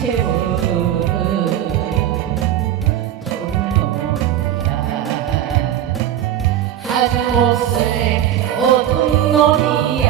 세우는 통로야. 한 곳에 어둔 놀이야.